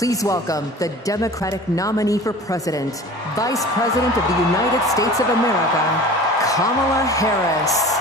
Please welcome the Democratic nominee for president, Vice President of the United States of America, Kamala Harris.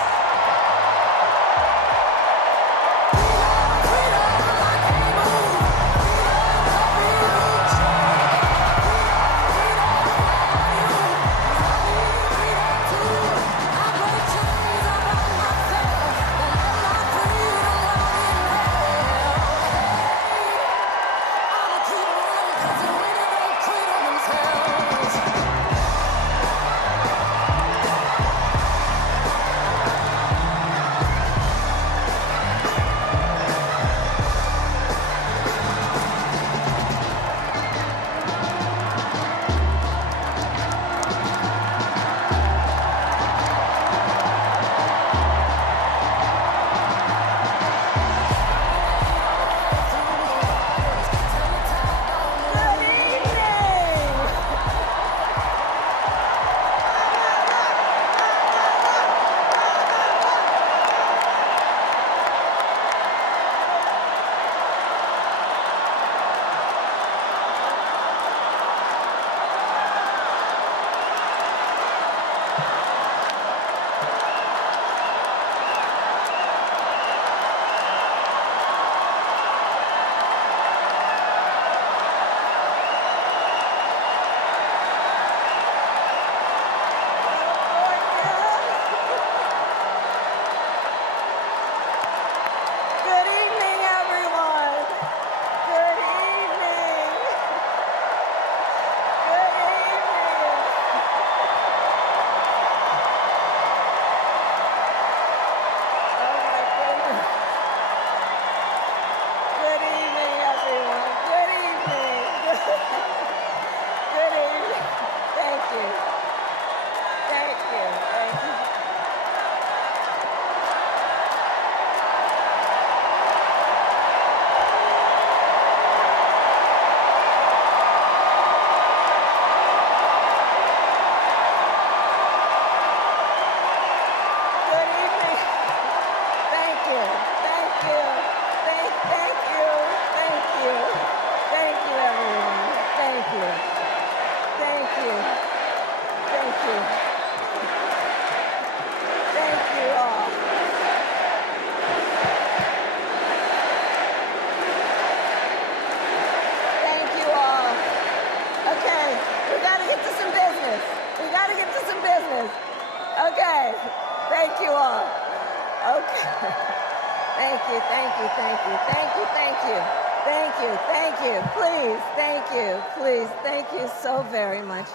Thank you so very much.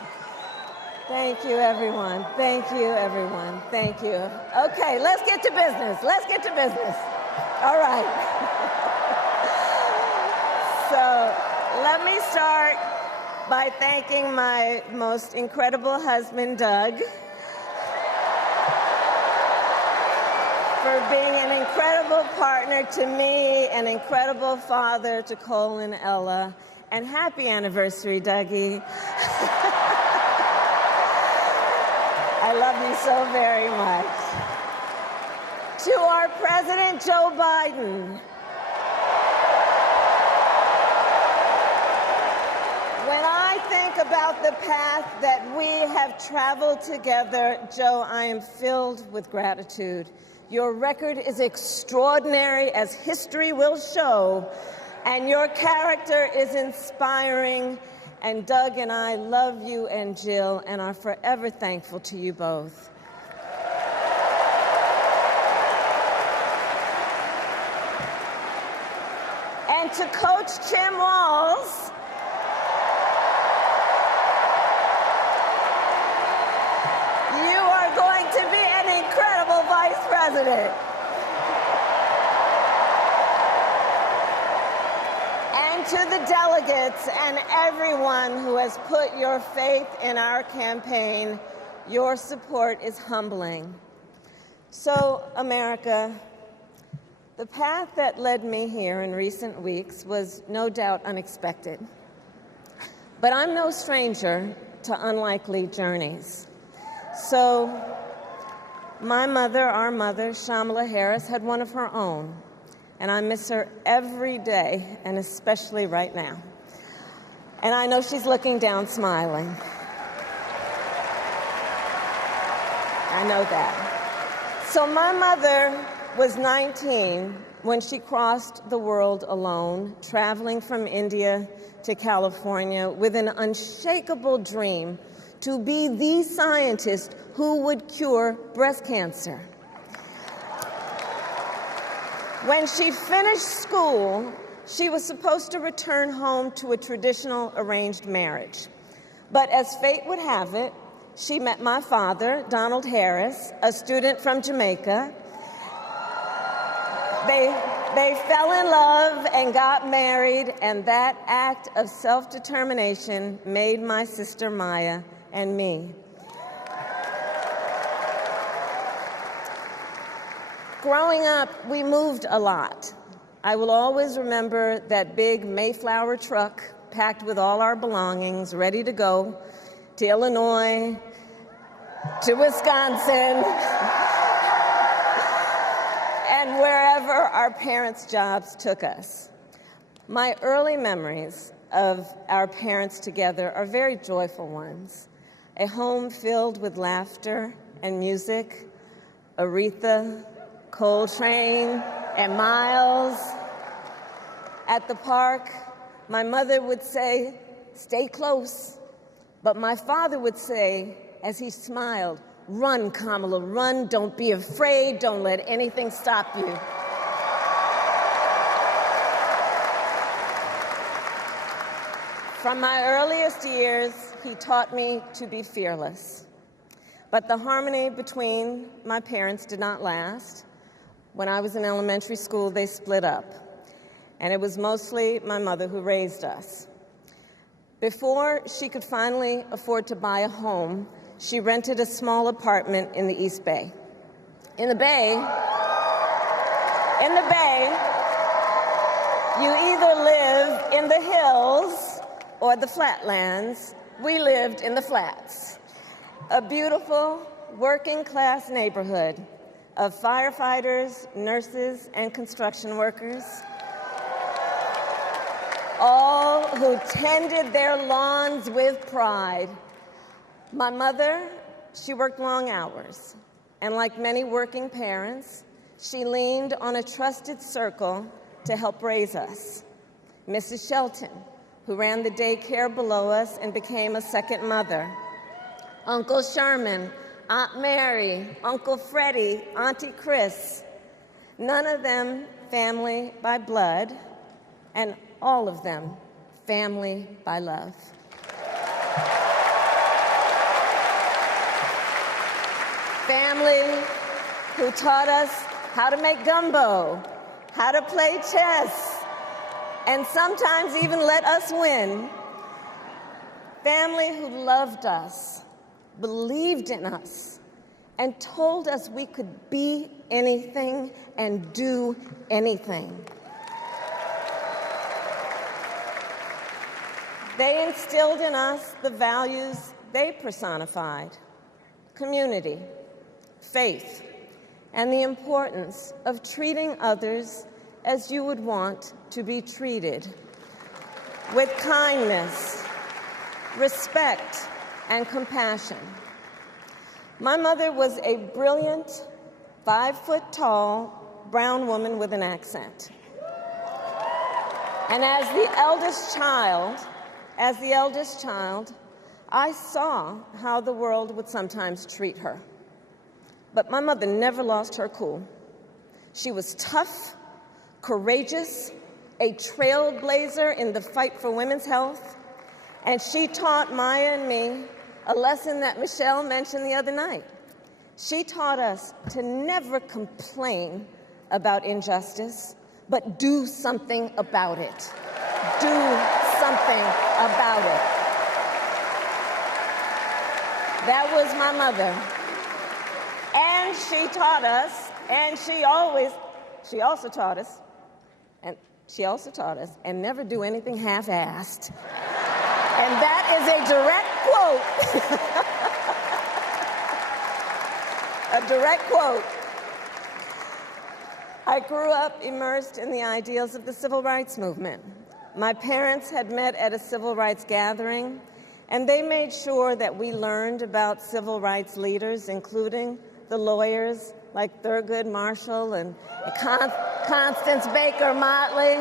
Thank you, everyone. Thank you, everyone. Thank you. Okay, let's get to business. Let's get to business. All right. So let me start by thanking my most incredible husband, Doug, for being an incredible partner to me, an incredible father to Cole and Ella. And happy anniversary, Dougie. I love you so very much. To our President, Joe Biden. When I think about the path that we have traveled together, Joe, I am filled with gratitude. Your record is extraordinary, as history will show, and your character is inspiring. And Doug and I love you and Jill and are forever thankful to you both. And to Coach Tim Walz, you are going to be an incredible vice president. To the delegates and everyone who has put your faith in our campaign, your support is humbling. So, America, the path that led me here in recent weeks was no doubt unexpected. But I'm no stranger to unlikely journeys. So, my mother, our mother, Kamala Harris, had one of her own. And I miss her every day, and especially right now. And I know she's looking down smiling. I know that. So my mother was 19 when she crossed the world alone, traveling from India to California with an unshakable dream to be the scientist who would cure breast cancer. When she finished school, she was supposed to return home to a traditional arranged marriage. But as fate would have it, she met my father, Donald Harris, a student from Jamaica. They fell in love and got married, and that act of self-determination made my sister Maya and me. Growing up, we moved a lot. I will always remember that big Mayflower truck packed with all our belongings, ready to go to Illinois, to Wisconsin, and wherever our parents' jobs took us. My early memories of our parents together are very joyful ones. A home filled with laughter and music, Aretha, Coltrane, and Miles. At the park, my mother would say, "Stay close." But my father would say, as he smiled, "Run, Kamala, run. Don't be afraid. Don't let anything stop you." From my earliest years, he taught me to be fearless. But the harmony between my parents did not last. When I was in elementary school, they split up, and it was mostly my mother who raised us. Before she could finally afford to buy a home, she rented a small apartment in the East Bay. In the Bay, you either live in the hills or the flatlands. We lived in the flats, a beautiful working-class neighborhood of firefighters, nurses, and construction workers, all who tended their lawns with pride. My mother, she worked long hours, and like many working parents, she leaned on a trusted circle to help raise us. Mrs. Shelton, who ran the daycare below us and became a second mother. Uncle Sherman, Aunt Mary, Uncle Freddie, Auntie Chris, none of them family by blood, and all of them family by love. Family who taught us how to make gumbo, how to play chess, and sometimes even let us win. Family who loved us, believed in us, and told us we could be anything and do anything. They instilled in us the values they personified: community, faith, and the importance of treating others as you would want to be treated, with kindness, respect, and compassion. My mother was a brilliant, 5-foot-tall brown woman with an accent. And as the eldest child, I saw how the world would sometimes treat her. But my mother never lost her cool. She was tough, courageous, a trailblazer in the fight for women's health, and she taught Maya and me a lesson that Michelle mentioned the other night. She taught us to never complain about injustice, but do something about it. Do something about it. That was my mother. And she taught us, and she also taught us, and never do anything half-assed. And that is a direct quote. A direct quote. I grew up immersed in the ideals of the civil rights movement. My parents had met at a civil rights gathering, and they made sure that we learned about civil rights leaders, including the lawyers like Thurgood Marshall and Constance Baker Motley,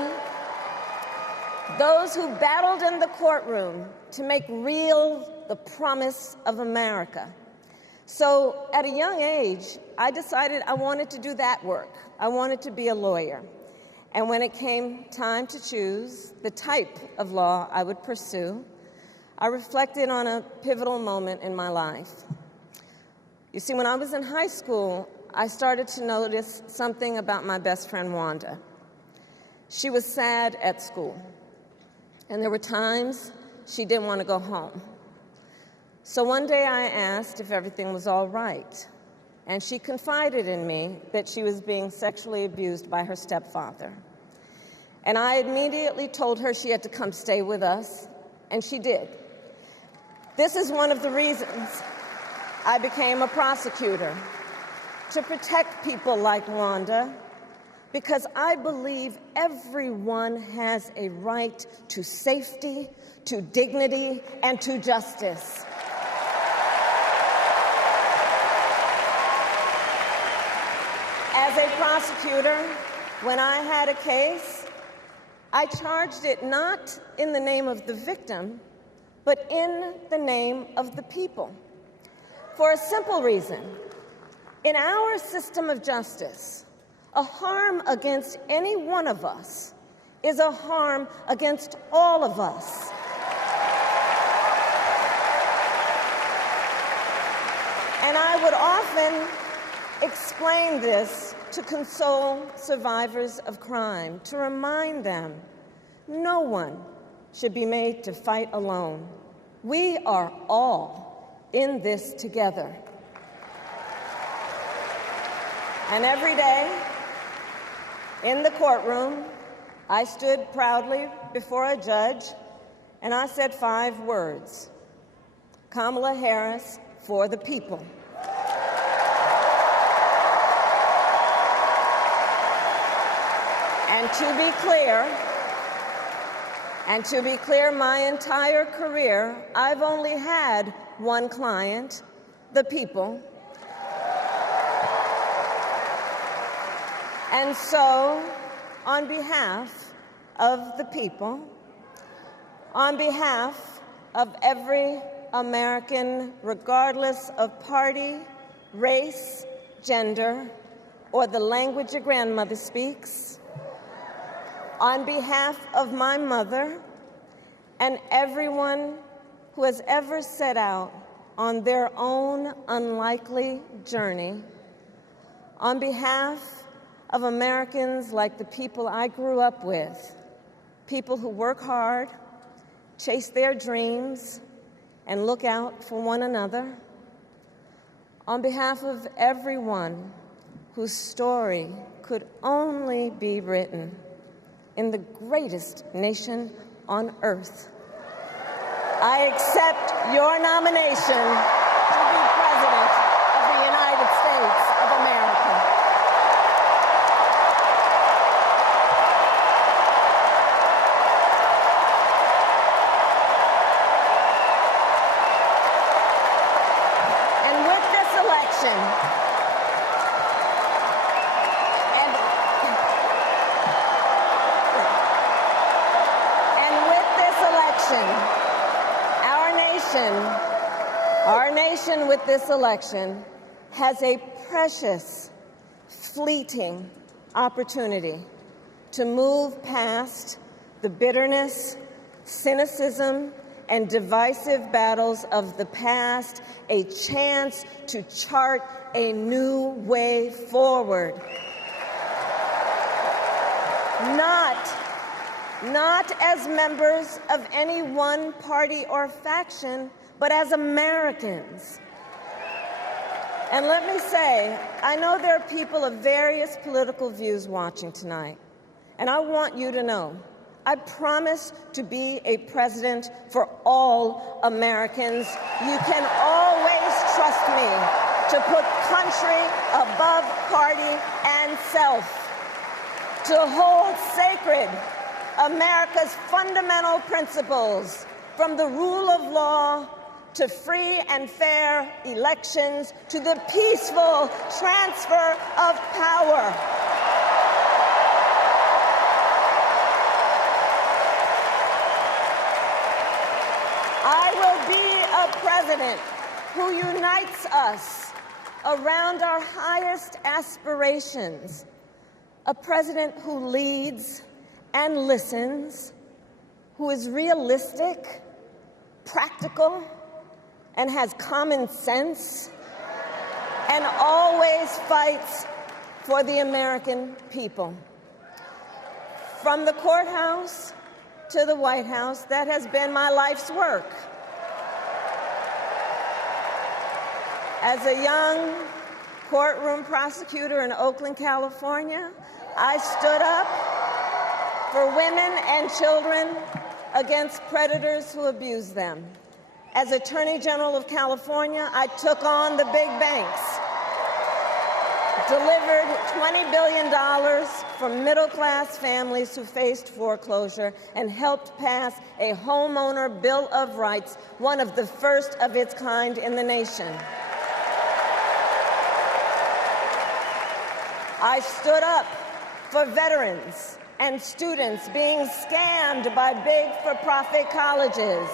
those who battled in the courtroom to make real the promise of America. So at a young age, I decided I wanted to do that work. I wanted to be a lawyer. And when it came time to choose the type of law I would pursue, I reflected on a pivotal moment in my life. You see, when I was in high school, I started to notice something about my best friend, Wanda. She was sad at school, and there were times she didn't want to go home. So one day I asked if everything was all right, and she confided in me that she was being sexually abused by her stepfather. And I immediately told her she had to come stay with us, and she did. This is one of the reasons I became a prosecutor, to protect people like Wanda, because I believe everyone has a right to safety, to dignity, and to justice. As a prosecutor, when I had a case, I charged it not in the name of the victim, but in the name of the people. For a simple reason. In our system of justice, a harm against any one of us is a harm against all of us. And I would often explain this to console survivors of crime, to remind them no one should be made to fight alone. We are all in this together. And every day in the courtroom, I stood proudly before a judge and I said 5 words: Kamala Harris for the people. And to be clear, my entire career, I've only had one client, the people. And so, on behalf of the people, on behalf of every American, regardless of party, race, gender, or the language your grandmother speaks, on behalf of my mother and everyone who has ever set out on their own unlikely journey, on behalf of Americans like the people I grew up with, people who work hard, chase their dreams, and look out for one another, on behalf of everyone whose story could only be written in the greatest nation on earth, I accept your nomination to be President of the United States of America. And with this election, our nation with this election has a precious, fleeting opportunity to move past the bitterness, cynicism, and divisive battles of the past, a chance to chart a new way forward. Not as members of any one party or faction, but as Americans. And let me say, I know there are people of various political views watching tonight, and I want you to know, I promise to be a president for all Americans. You can always trust me to put country above party and self, to hold sacred America's fundamental principles, from the rule of law to free and fair elections to the peaceful transfer of power. I will be a president who unites us around our highest aspirations, a president who leads and listens, who is realistic, practical, and has common sense, and always fights for the American people. From the courthouse to the White House, that has been my life's work. As a young courtroom prosecutor in Oakland, California, I stood up for women and children against predators who abuse them. As Attorney General of California, I took on the big banks, delivered $20 billion for middle-class families who faced foreclosure, and helped pass a homeowner Bill of Rights, one of the first of its kind in the nation. I stood up for veterans and students being scammed by big for-profit colleges,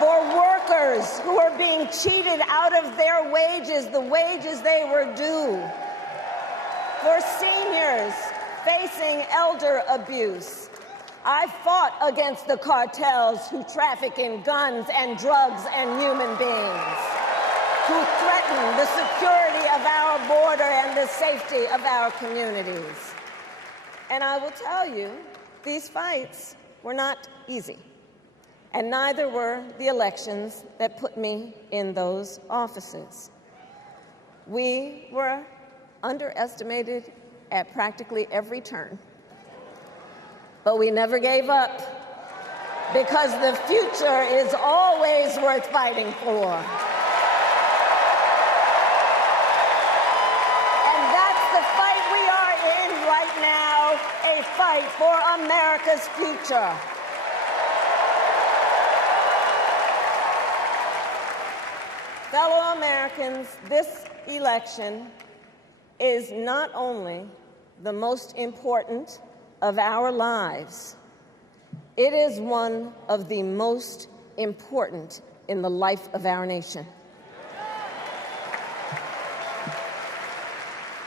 for workers who are being cheated out of their wages, the wages they were due, for seniors facing elder abuse. I fought against the cartels who traffic in guns and drugs and human beings, who threaten the security of our border and the safety of our communities. And I will tell you, these fights were not easy, and neither were the elections that put me in those offices. We were underestimated at practically every turn, but we never gave up, because the future is always worth fighting for. A fight for America's future. Fellow Americans, this election is not only the most important of our lives, it is one of the most important in the life of our nation.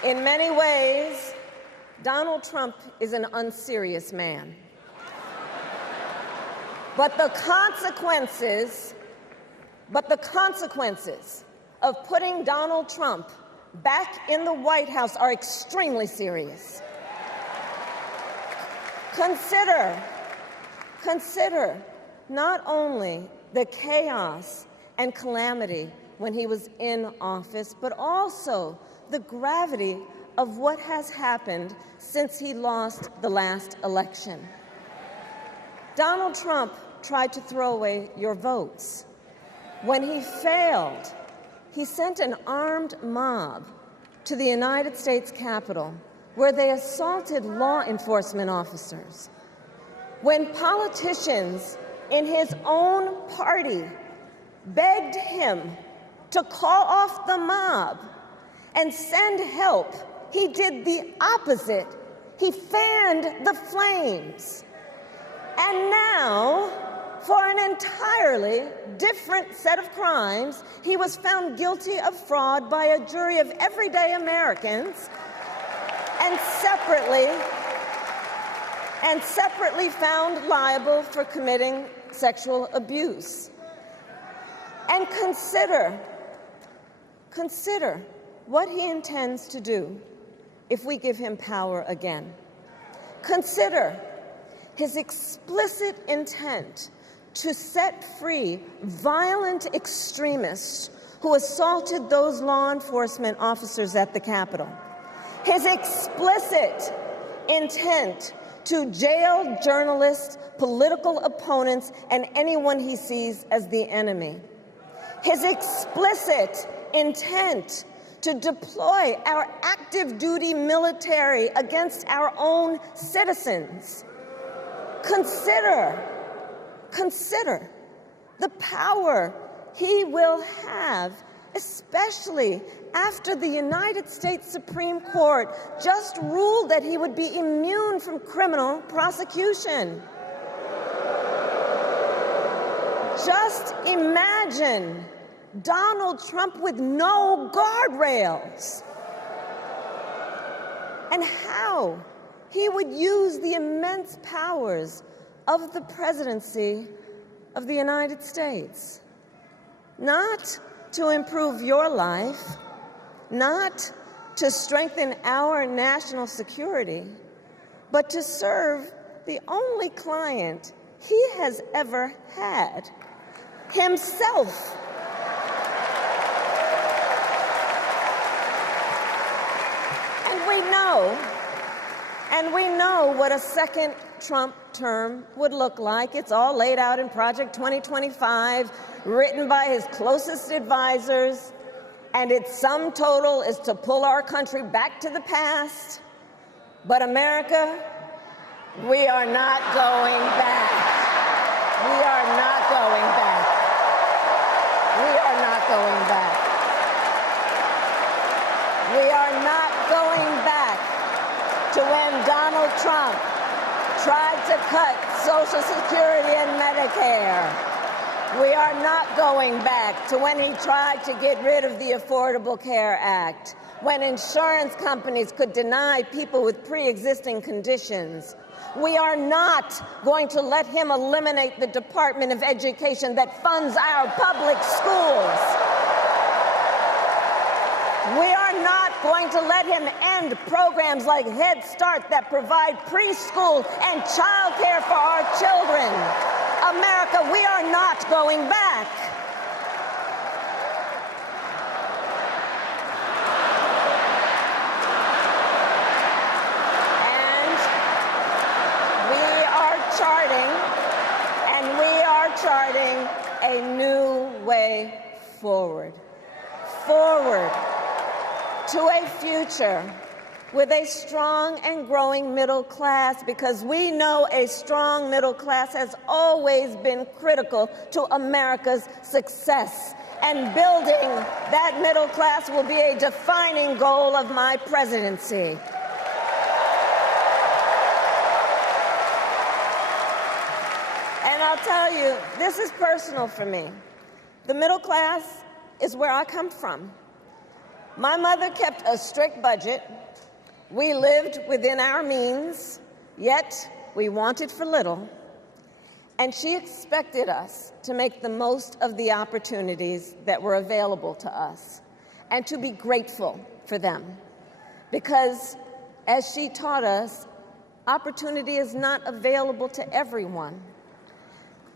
In many ways, Donald Trump is an unserious man. But the consequences of putting Donald Trump back in the White House are extremely serious. Consider not only the chaos and calamity when he was in office, but also the gravity of what has happened since he lost the last election. Donald Trump tried to throw away your votes. When he failed, he sent an armed mob to the United States Capitol, where they assaulted law enforcement officers. When politicians in his own party begged him to call off the mob and send help, he did the opposite. He fanned the flames. And now, for an entirely different set of crimes, he was found guilty of fraud by a jury of everyday Americans, and separately found liable for committing sexual abuse. And consider what he intends to do if we give him power again. Consider his explicit intent to set free violent extremists who assaulted those law enforcement officers at the Capitol. His explicit intent to jail journalists, political opponents, and anyone he sees as the enemy. His explicit intent to deploy our active duty military against our own citizens. Consider the power he will have, especially after the United States Supreme Court just ruled that he would be immune from criminal prosecution. Just imagine Donald Trump with no guardrails, and how he would use the immense powers of the presidency of the United States, not to improve your life, not to strengthen our national security, but to serve the only client he has ever had, himself. And we know what a second Trump term would look like. It's all laid out in Project 2025, written by his closest advisors, and its sum total is to pull our country back to the past. But America, we are not going back. We are not going back. We are not going back. We are not going back to when Donald Trump tried to cut Social Security and Medicare. We are not going back to when he tried to get rid of the Affordable Care Act, when insurance companies could deny people with pre-existing conditions. We are not going to let him eliminate the Department of Education that funds our public schools. We are not going to let him end programs like Head Start that provide preschool and child care for our children. America, we are not going back. And we are charting a new way forward. Forward to a future with a strong and growing middle class, because we know a strong middle class has always been critical to America's success. And building that middle class will be a defining goal of my presidency. And I'll tell you, this is personal for me. The middle class is where I come from. My mother kept a strict budget. We lived within our means, yet we wanted for little. And she expected us to make the most of the opportunities that were available to us and to be grateful for them. Because, as she taught us, opportunity is not available to everyone.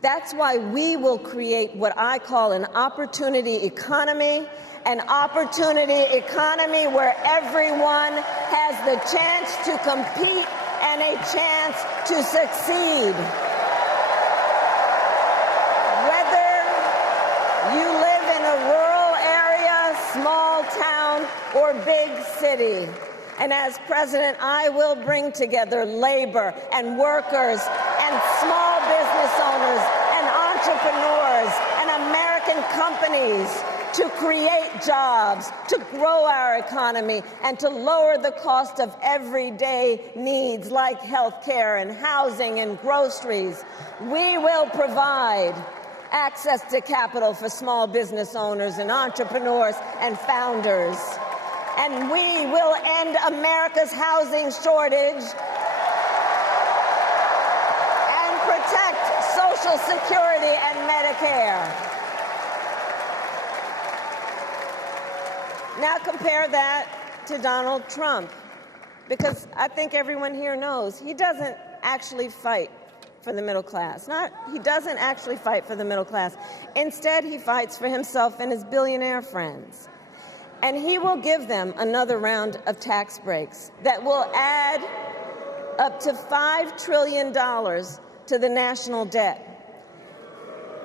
That's why we will create what I call an opportunity economy, an opportunity economy where everyone has the chance to compete and a chance to succeed. Whether you live in a rural area, small town, or big city. And as president, I will bring together labor and workers and small business owners and entrepreneurs and American companies to create jobs, to grow our economy, and to lower the cost of everyday needs like health care and housing and groceries. We will provide access to capital for small business owners and entrepreneurs and founders. And we will end America's housing shortage and protect Social Security and Medicare. Now compare that to Donald Trump, because I think everyone here knows he doesn't actually fight for the middle class. He doesn't actually fight for the middle class. Instead, he fights for himself and his billionaire friends. And he will give them another round of tax breaks that will add up to $5 trillion to the national debt.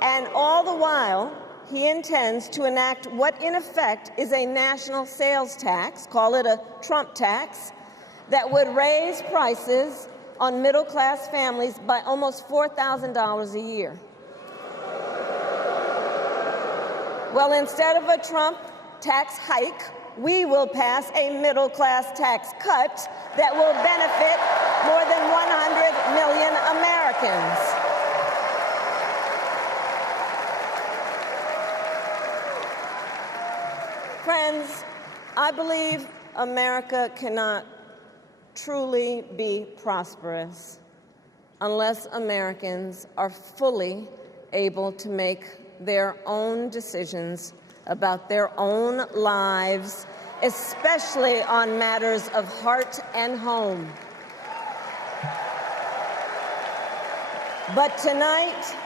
And all the while, he intends to enact what in effect is a national sales tax, call it a Trump tax, that would raise prices on middle-class families by almost $4,000 a year. Well, instead of a Trump tax hike, we will pass a middle-class tax cut that will benefit more than 100 million Americans. Friends, I believe America cannot truly be prosperous unless Americans are fully able to make their own decisions about their own lives, especially on matters of heart and home. But tonight,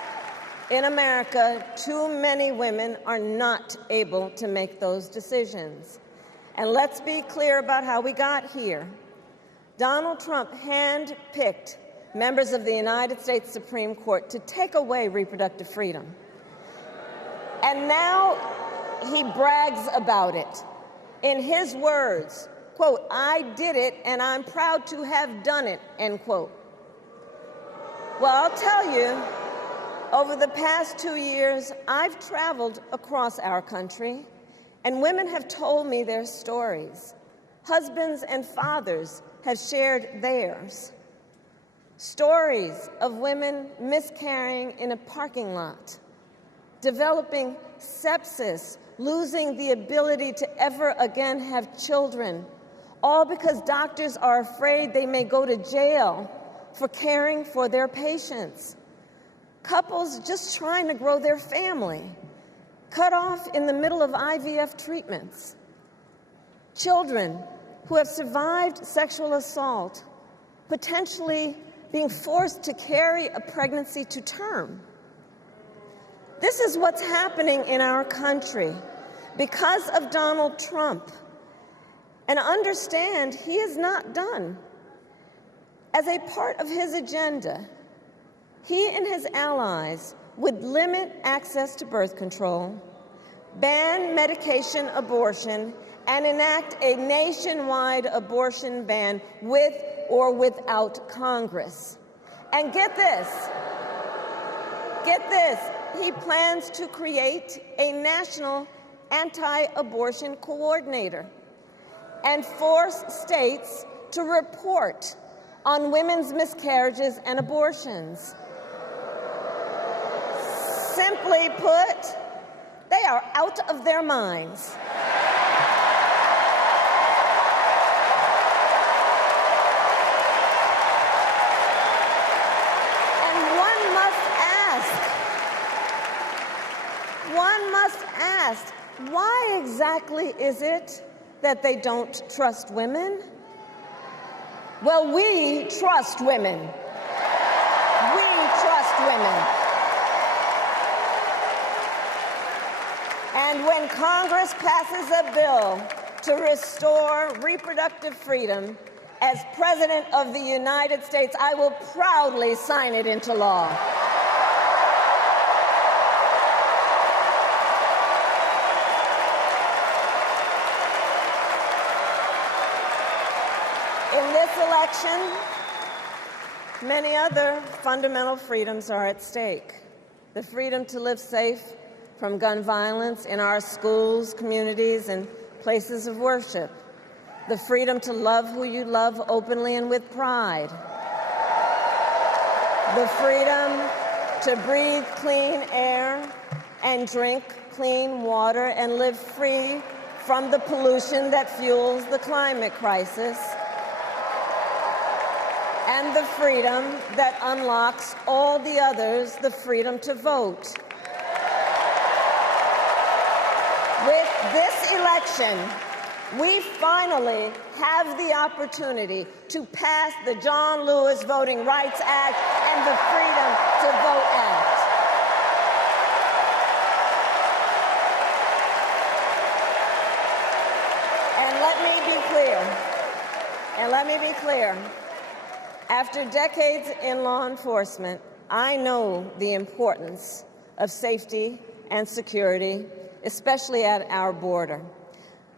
in America, too many women are not able to make those decisions. And let's be clear about how we got here. Donald Trump handpicked members of the United States Supreme Court to take away reproductive freedom. And now he brags about it. In his words, quote, "I did it and I'm proud to have done it," end quote. Well, I'll tell you, over the past 2 years, I've traveled across our country, and women have told me their stories. Husbands and fathers have shared theirs. Stories of women miscarrying in a parking lot, developing sepsis, losing the ability to ever again have children, all because doctors are afraid they may go to jail for caring for their patients. Couples just trying to grow their family, cut off in the middle of IVF treatments. Children who have survived sexual assault, potentially being forced to carry a pregnancy to term. This is what's happening in our country because of Donald Trump. And understand, he is not done. As a part of his agenda, he and his allies would limit access to birth control, ban medication abortion, and enact a nationwide abortion ban with or without Congress. And get this, he plans to create a national anti-abortion coordinator and force states to report on women's miscarriages and abortions. Simply put, they are out of their minds. One must ask, why exactly is it that they don't trust women? Well, we trust women. We trust women. And when Congress passes a bill to restore reproductive freedom, as President of the United States, I will proudly sign it into law. In this election, many other fundamental freedoms are at stake. The freedom to live safe from gun violence in our schools, communities, and places of worship. The freedom to love who you love openly and with pride. The freedom to breathe clean air and drink clean water and live free from the pollution that fuels the climate crisis. And the freedom that unlocks all the others, the freedom to vote. With this election, we finally have the opportunity to pass the John Lewis Voting Rights Act and the Freedom to Vote Act. And let me be clear. After decades in law enforcement, I know the importance of safety and security, especially at our border.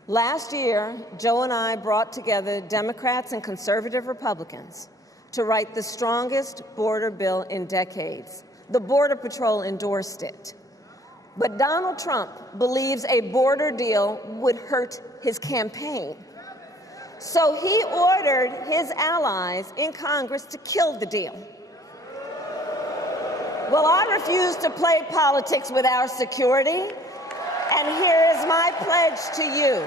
Last year, Joe and I brought together Democrats and conservative Republicans to write the strongest border bill in decades. The Border Patrol endorsed it. But Donald Trump believes a border deal would hurt his campaign. So he ordered his allies in Congress to kill the deal. Well, I refuse to play politics with our security, and here is my pledge to you.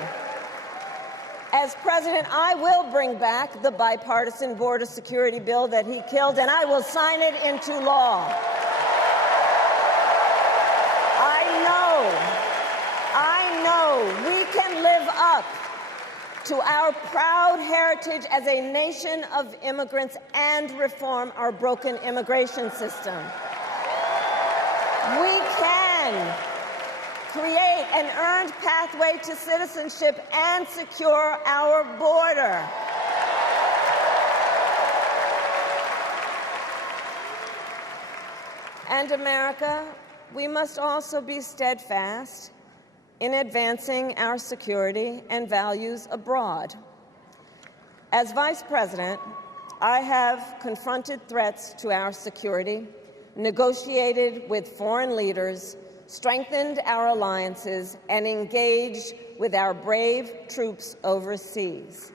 As president, I will bring back the bipartisan border security bill that he killed, and I will sign it into law. I know we can live up to our proud heritage as a nation of immigrants and reform our broken immigration system. We can create an earned pathway to citizenship and secure our border. And America, we must also be steadfast in advancing our security and values abroad. As Vice President, I have confronted threats to our security, negotiated with foreign leaders, strengthened our alliances, and engaged with our brave troops overseas.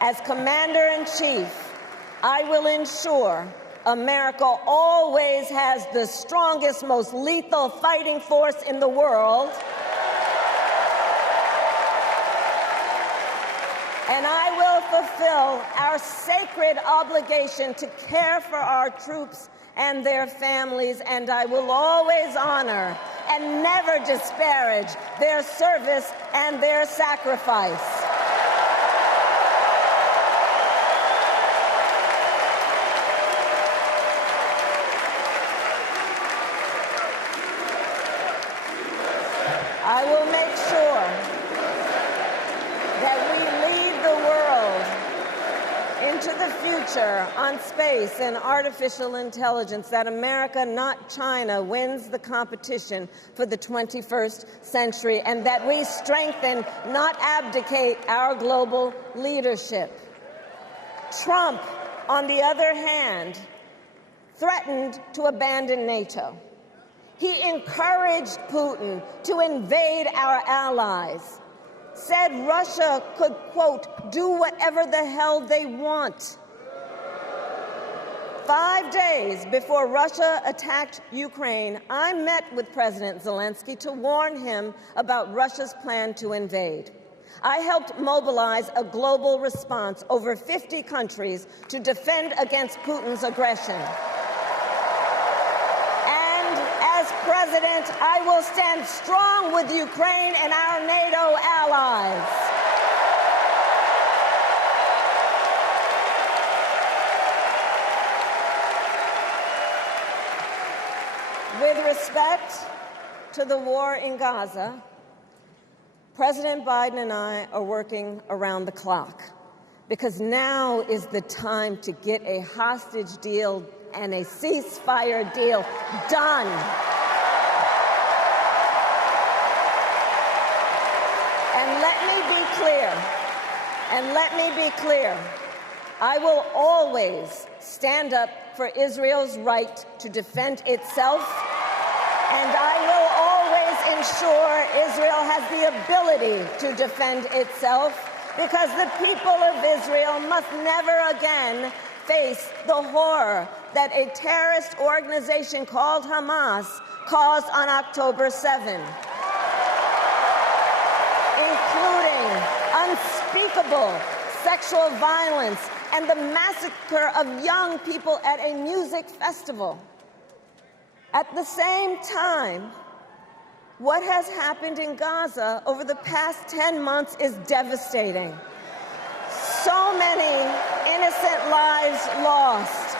As Commander-in-Chief, I will ensure America always has the strongest, most lethal fighting force in the world, and I will fulfill our sacred obligation to care for our troops and their families, and I will always honor and never disparage their service and their sacrifice. I will make sure that we lead the world into the future on space and artificial intelligence, that America, not China, wins the competition for the 21st century, and that we strengthen, not abdicate, our global leadership. Trump, on the other hand, threatened to abandon NATO. He encouraged Putin to invade our allies, said Russia could, quote, do whatever the hell they want. 5 days before Russia attacked Ukraine, I met with President Zelensky to warn him about Russia's plan to invade. I helped mobilize a global response, over 50 countries, to defend against Putin's aggression. As president, I will stand strong with Ukraine and our NATO allies. With respect to the war in Gaza, President Biden and I are working around the clock, because now is the time to get a hostage deal and a ceasefire deal done. And let me be clear, I will always stand up for Israel's right to defend itself, and I will always ensure Israel has the ability to defend itself, because the people of Israel must never again face the horror that a terrorist organization called Hamas caused on October 7, including unspeakable sexual violence and the massacre of young people at a music festival. At the same time, what has happened in Gaza over the past 10 months is devastating. So many innocent lives lost.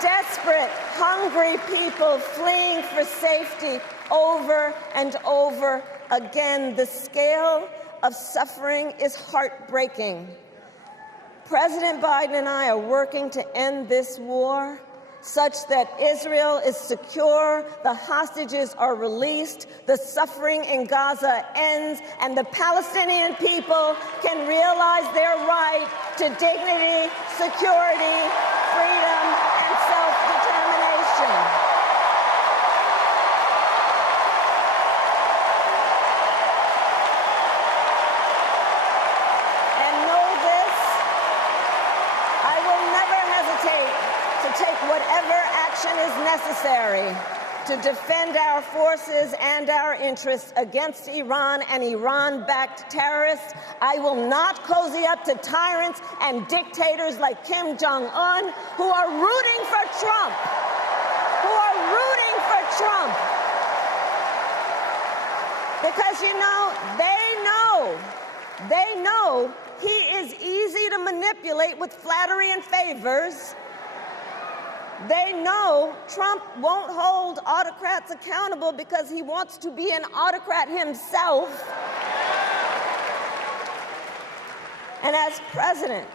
Desperate, hungry people fleeing for safety over and over again. The scale of suffering is heartbreaking. President Biden and I are working to end this war such that Israel is secure, the hostages are released, the suffering in Gaza ends, and the Palestinian people can realize their right to dignity, security, freedom, and self-determination. Whatever action is necessary to defend our forces and our interests against Iran and Iran-backed terrorists. I will not cozy up to tyrants and dictators like Kim Jong-un who are rooting for Trump, Because, you know, they know he is easy to manipulate with flattery and favors. They know Trump won't hold autocrats accountable because he wants to be an autocrat himself. And as president,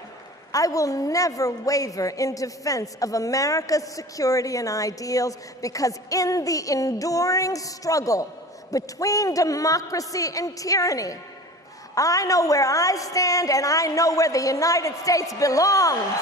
I will never waver in defense of America's security and ideals, because in the enduring struggle between democracy and tyranny, I know where I stand and I know where the United States belongs.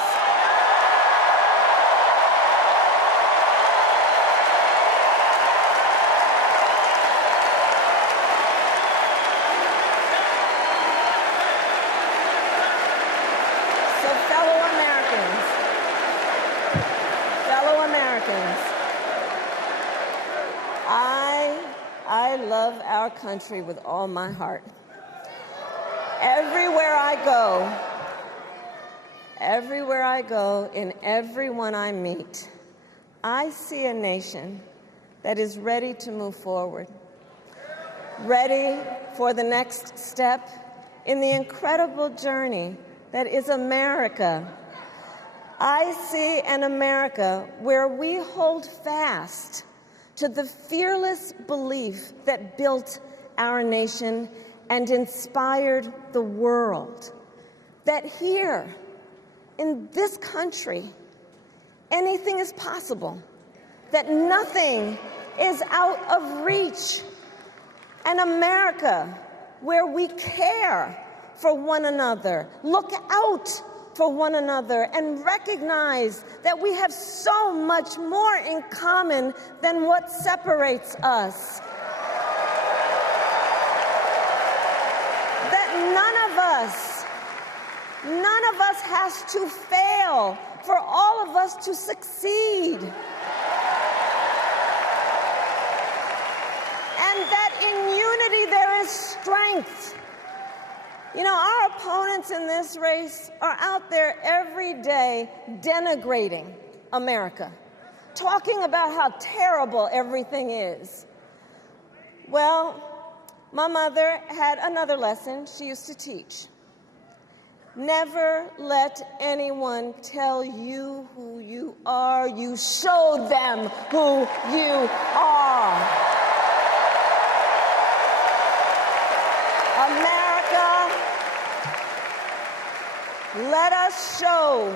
I love our country with all my heart. Everywhere I go, in everyone I meet, I see a nation that is ready to move forward, ready for the next step in the incredible journey that is America. I see an America where we hold fast to the fearless belief that built our nation and inspired the world, that here, in this country, anything is possible, that nothing is out of reach. An America where we care for one another, look out for one another, and recognize that we have so much more in common than what separates us. That none of us has to fail for all of us to succeed. And that in unity there is strength. You know, our opponents in this race are out there every day denigrating America, talking about how terrible everything is. Well, my mother had another lesson she used to teach. Never let anyone tell you who you are. You show them who you are. Let us show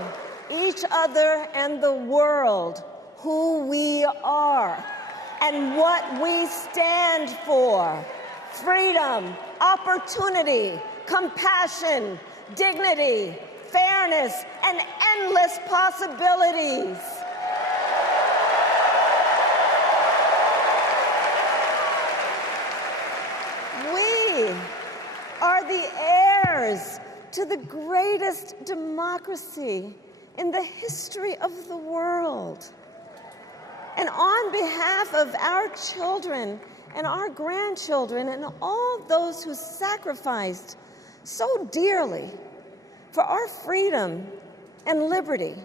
each other and the world who we are and what we stand for. Freedom, opportunity, compassion, dignity, fairness, and endless possibilities. We are the heirs to the greatest democracy in the history of the world. And on behalf of our children and our grandchildren and all those who sacrificed so dearly for our freedom and liberty,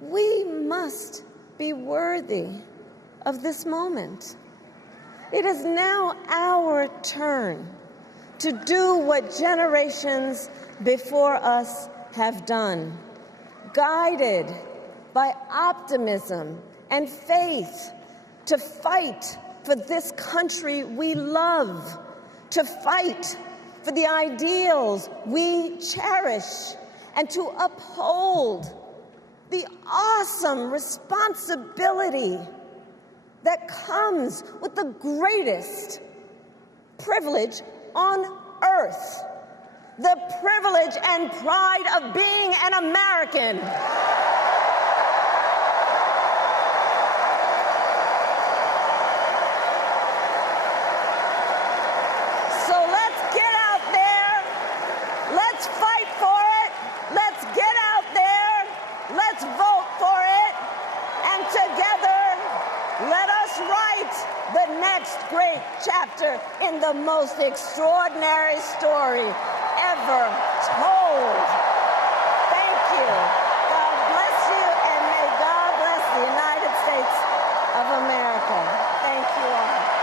we must be worthy of this moment. It is now our turn to do what generations before us have done, guided by optimism and faith, to fight for this country we love, to fight for the ideals we cherish, and to uphold the awesome responsibility that comes with the greatest privilege on earth, the privilege and pride of being an American. So let's get out there, let's fight for it, let's get out there, let's vote for it, and together, let us write the next great chapter in the most extraordinary story ever told. Thank you. God bless you, and may God bless the United States of America. Thank you all.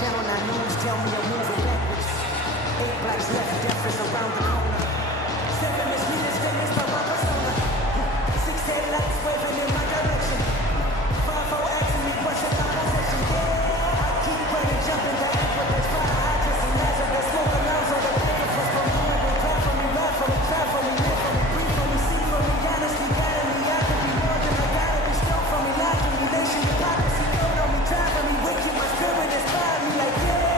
Channel 9 News tell me I'm moving backwards. 8 blacks left, death is around the corner. 7 misleaders, statements by my persona. 6 headlights waving in my direction. 5-4 asking me what's in my possession. Yeah, I keep running, jumping the effortless fire. I just imagine the smoke alarms on the paper for some moment. They clap for me, rap for me, try for me, live for me, breathe for me, see for me, honestly guiding me. I can be more than I gotta be strong for me. Locking me, nation, hypocrisy, going on me, driving me, wicked, my spirit inspiring me like, yeah.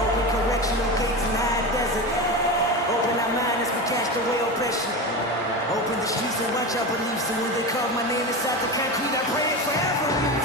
Open correctional gates in high desert. Open our minds as we cast away oppression. Open the streets and watch our beliefs. And when they call my name inside the concrete, I pray it forever.